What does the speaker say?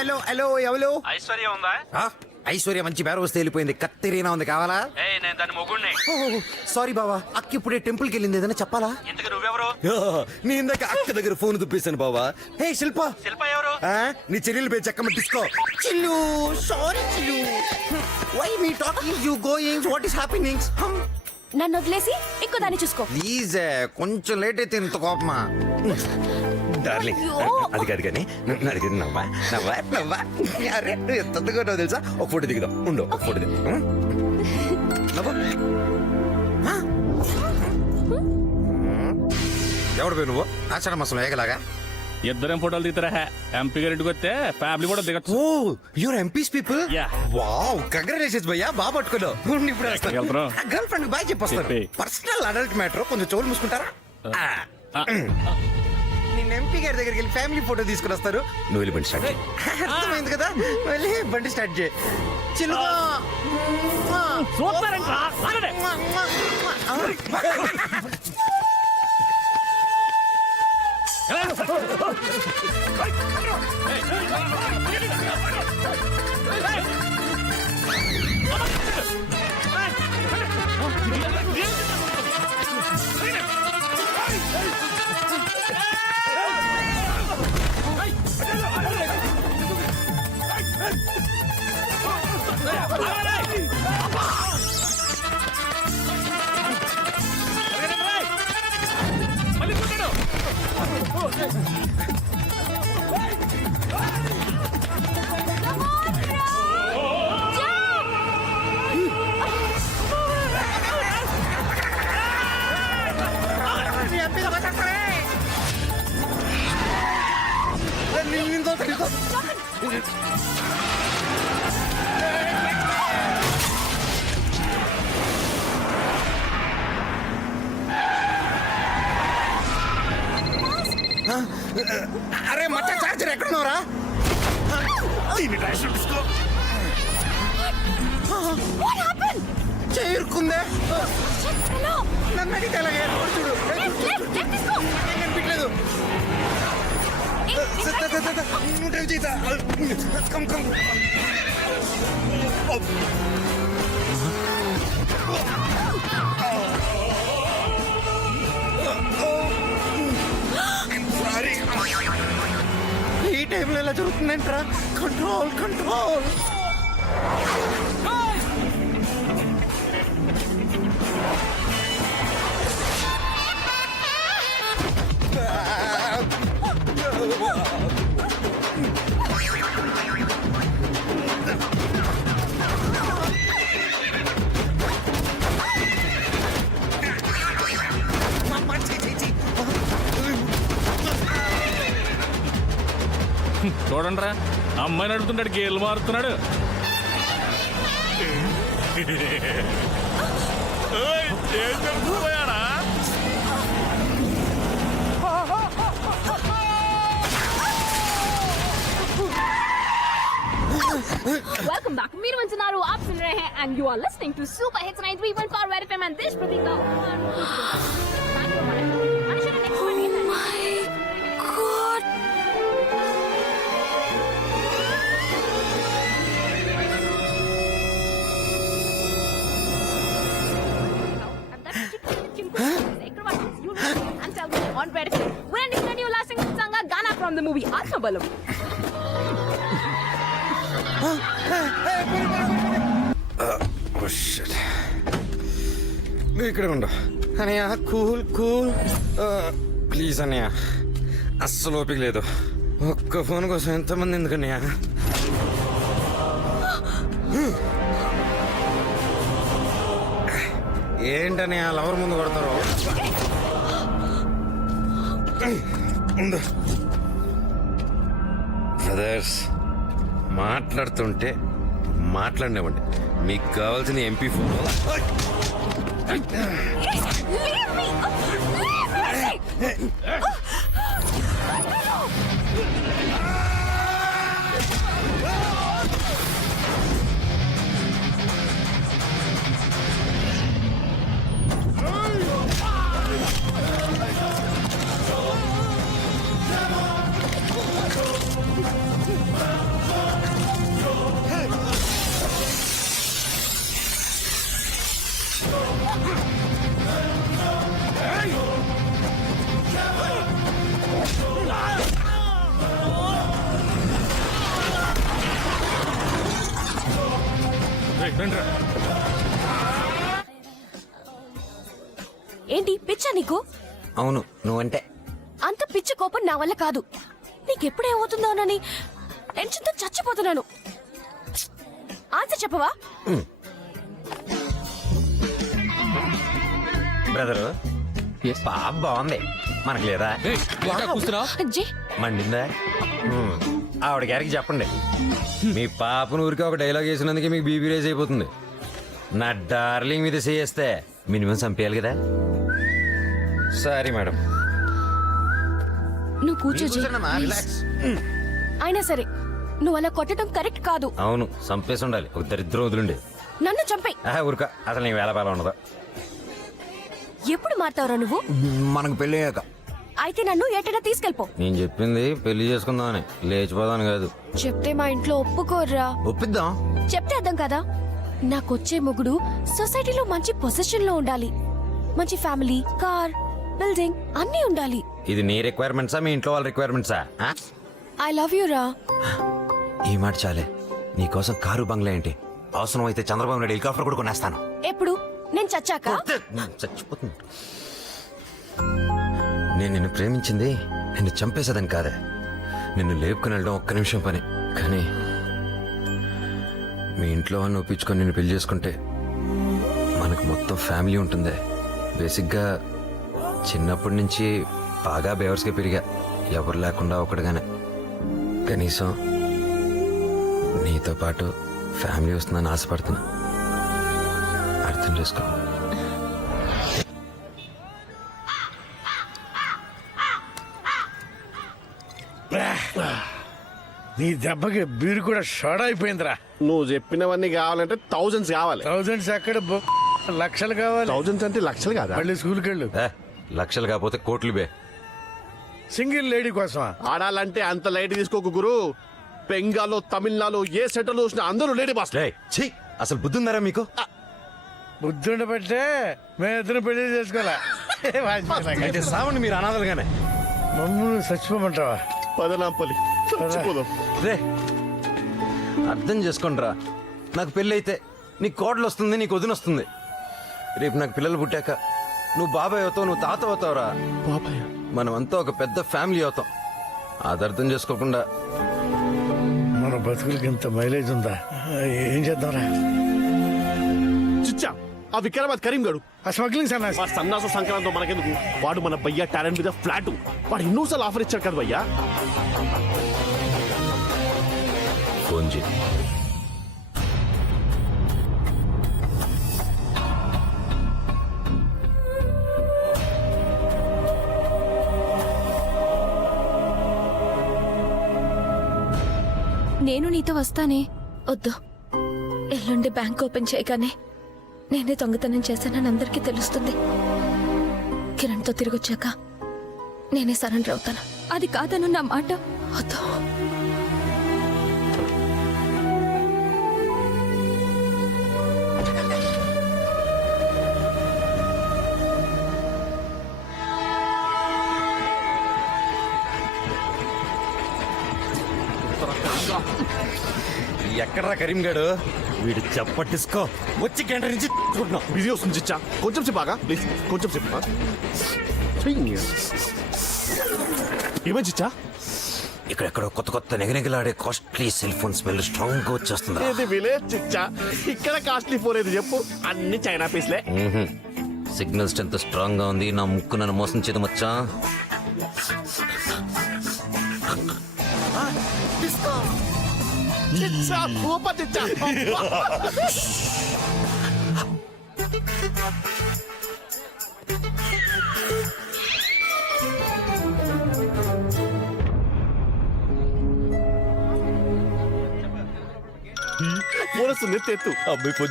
Hello hello ఎవరు? ఐశ్వర్య ఉందా? ఐశ్వర్య మంచి బేర వస్తే వెళ్ళిపోయింది. కత్తిరీనా ఉంది, కావాలా? నేను దాని మొగుణ్ణి. సారీ బావా, అక్క ఇప్పుడే టెంపుల్కి వెళ్ళింది, ఏదైనా చెప్పాలా? ఇంతకు నువ్వెవరు? నీ ఇందాక అక్క దగ్గర ఫోన్ దుప్పేశాను బావా. హే శిల్ప. శిల్ప ఎవరు? నీ చెల్లెలు పేరు చెక్కమ్మ తీసుకో. చిల్లు సారీ చిల్లు. Why me talking you going, what is happening? నన్ను వదిలేసి ఇంకో దాన్ని చూసుకో ప్లీజ్, కొంచెం లేట్ అయితే ఇంత కోపమా? డార్లింగ్, అది కాదు కానీ నన్ను అడిగింది నవ్వా నవ్వా నవ్వా. అరే నువ్వు ఎంత తొందరగా తెలుసా? ఒక ఫోటో దిగుదాం, ఉండు ఒక ఫోటో దిగు. ఎవడు పోయి నువ్వు ఆషాఢ మాసంలో ఏగలాగా? ఇద్దరేం ఫోటోలు దిగుతారా? ఎంపీ గారి ఇంటికి వస్తే ఫ్యామిలీ కూడా దిగచ్చు. Oh your MPs people. Wow congratulations భయ్యా, బాగా పట్టుకున్నావు. ఇప్పుడు గర్ల్ ఫ్రెండ్ బాయ్ చెప్పొస్తాను. పర్సనల్ అడల్ట్ మ్యాటర్, కొంచెం చెవులు మూసుకుంటారా? నేను ఎంపీ గారి దగ్గరికి వెళ్ళి ఫ్యామిలీ ఫోటో తీసుకుని వస్తారు. నువ్వు వెళ్ళి బండి స్టార్ట్ చేయి. అర్థమైంది కదా, వెళ్ళి బండి స్టార్ట్ చేయి. చిలుగా అరే మచ్చ చార్జర్ ఎక్కడున్నారా? చేరుకుందే. నన్ను అడిగితే అలాగే చూడు, కనిపించలేదు. ఈ టైంలో ఎలా జరుగుతుందంటరా? Control control. చూడండి రా, అమ్మాయిని అడుగుతున్నాడు, గేలు మారుతున్నాడు. Welcome back. మీరు వింటున్నారు आप सुन रहे हैं and you are listening to Super Hits 93.4 Red FM and this Pratika. On Red FM. We're ending your last single song Gana from the movie Atmabalam. నువ్వు ఇక్కడ ఉండు అనయ్య. కూల్ కూల్ ప్లీజ్ అన్నయ్య, అస్సలు ఓపిక లేదు. ఒక్క ఫోన్ కోసం ఎంతమంది ఎందుకన్నయ్య? ఏంటన్నయ్య లవర్ ముందు కొడతారు? బ్రదర్స్, మాట్లాడుతుంటే మాట్లాడినవ్వండి. మీకు కావాల్సిన ఎంపీ ఫోన్. ఏంటి పిచ్చా నీకు? అవును నువ్వంటే. అంత పిచ్చి కోపం నా వల్ల కాదు. నీకెప్పుడేమవుతుందోనని టెన్షన్తో చచ్చిపోతున్నాను. ఆన్సర్ చెప్పవా? బ్రదరు పాప బాగుంది, మనకు లేదా? జీ మండిందా? ఆవిడ గారికి చెప్పండి, మీ పాపను ఊరికి ఒక డైలాగ్ వేసినందుకే మీకు బీబీ రేజ్ అయిపోతుంది. నా డార్లింగ్ మీద చేస్తే మినిమం చంపేయాలి కదా. Sorry madam. నువ్వు కూర్చో జీ. అయినా సరే నువ్వు అలా కొట్టడం కరెక్ట్ కాదు. అవును చంపేసి ఉండాలి, ఒక దరిద్రం వదిలిండి. నన్ను చంపే. ఊరిక అసలు నీ వేళ పాల ఉండదు. ఎప్పుడు మారుతావురా నువ్వు? మనకు పెళ్ళి అయ్యాక. అయితే నన్ను ఎటైనా తీసుకెళ్ళిపో. నేను చెప్పింది పెళ్లి చేసుకుందామని, లేచిపోదాను కాదు. చెప్తే మా ఇంట్లో ఒప్పుకోర్రా. ఒప్పిద్దాం. చెప్తే అర్థం కదా. నాకొచ్చే మొగుడు సొసైటీలో మంచి పొజిషన్ లో ఉండాలి. మంచి ఫ్యామిలీ, కార్, బిల్డింగ్ అన్నీ ఉండాలి. ఇది నీ రిక్వైర్మెంట్సా మీ ఇంట్లో వాళ్ళ రిక్వైర్మెంట్సా? ఐ లవ్ యూ రా. ఈ మాట చాలే, నీకోసం కారు బంగ్లా ఏంటి, అవసరం అయితే చంద్రబాబు నాయుడు హెలికాప్టర్ కూడా కొనేస్తాను. ఎప్పుడు? నేను చచ్చాక? చచ్చిపోతుంది. నేను నిన్ను ప్రేమించింది నిన్ను చంపేసేదని కాదే, నిన్ను లేపుకుని వెళ్ళడం ఒక్క నిమిషం పని. కానీ మీ ఇంట్లో వాళ్ళని ఒప్పించుకొని నిన్ను పెళ్లి చేసుకుంటే మనకు మొత్తం ఫ్యామిలీ ఉంటుంది. బేసిక్గా చిన్నప్పటి నుంచి బాగా బేవర్స్గా పెరిగా, ఎవరు లేకుండా ఒకటిగానే. కనీసం నీతో పాటు ఫ్యామిలీ వస్తుందని ఆశపడుతున్నా, అర్థం చేసుకో. నీ దెబ్బకి బీరు కూడా షార్ట్ అయిపోయిందిరా. నువ్వు చెప్పినవన్నీ కావాలంటే థౌజండ్స్ కావాలి. థౌజండ్స్ ఎక్కడ లక్షలు కావాలి. థౌజండ్స్ అంటే లక్షలు కాదా? మళ్ళీ స్కూల్కి వెళ్ళు. లక్షలు కాకపోతే కోట్లు బే. సింగిల్ లేడీ కోసమా? ఆడాలంటే అంత లైట్ తీసుకోకు గురు. బెంగాల్లో తమిళనాడు ఏ సెంటర్ చూసినా అందరూ లేడీ బాస్. అసలు బుద్ధి ఉందారా మీకు? బుద్ధి ఉండబట్టే మేమిద్దరం పెళ్లి చేసుకోవాలా? అయితే సావండి మీరు అనాథలుగానే. మమ్మల్ని చచ్చిపోమంటావా? పదనాంపల్లి చచ్చిపోదాం. రే అర్థం చేసుకోండి రా, నాకు పెళ్ళి అయితే నీకు కోడలు వస్తుంది, నీకు వదిన వస్తుంది. రేపు నాకు పిల్లలు పుట్టాక నువ్వు బాబాయ్ అవుతావు, నువ్వు తాత అవుతావురా. బాబాయ్ మనమంతా ఒక పెద్ద ఫ్యామిలీ అవుతాం. అది అర్థం చేసుకోకుండా మన బతుకులకి ఇంత మైలేజ్ ఉందా? ఏం చేద్దాంరా? చిచ్చా ఆ విక్రమాద్ కరీం గడు ఆ స్మగ్లింగ్ సన్నాసి వాడు సన్నాస సంక్రాంతం మనకెందుకు? వాడు మన భయ్యా టాలెంట్ మీద ఫ్లాట్. వాడు ఎన్నోసార్లు ఆఫర్ ఇచ్చాడు కదా భయ్యా. ఫోన్ చేయి. నేను నీతో వస్తానే. వద్దు, ఎల్లుండి బ్యాంక్ ఓపెన్ చేయగానే నేనే దొంగతనం చేశానని అందరికీ తెలుస్తుంది. కిరణ్తో తిరిగొచ్చాక నేనే సరెండర్ అవుతాను. అది కాదను నా మాట. వద్దు. ఎక్కడ్రా కరీం గాడు? వీడు చెప్పట్టిసుకో, వచ్చి గంట నుంచి చూడున్నాం. బిజీ వస్తుంది చిచ్చా, కొంచెం సేపు బాగా ప్లీజ్, కొంచెం సేపు. ఏమై చిచ్చా? ఇక్కడెక్కడో కొత్త కొత్త నెగనెగలాడే costly cell phone smell strong గా వచ్చేస్తుంది. ఇది విలేజ్ చిచ్చా, ఇక్కడ కాస్ట్లీ ఫోన్ ఏది చెప్పు? అన్ని చైనా పీస్లే. సిగ్నల్ స్ట్రెంత్ స్ట్రాంగ్ గా ఉంది. నా ముక్కు నన్ను మోసం చేయడం వచ్చా? చిచ్చా సూపర్ చిచ్చా. ఫోన్ వస్తుంది, ఎత్తు. అబ్బాయి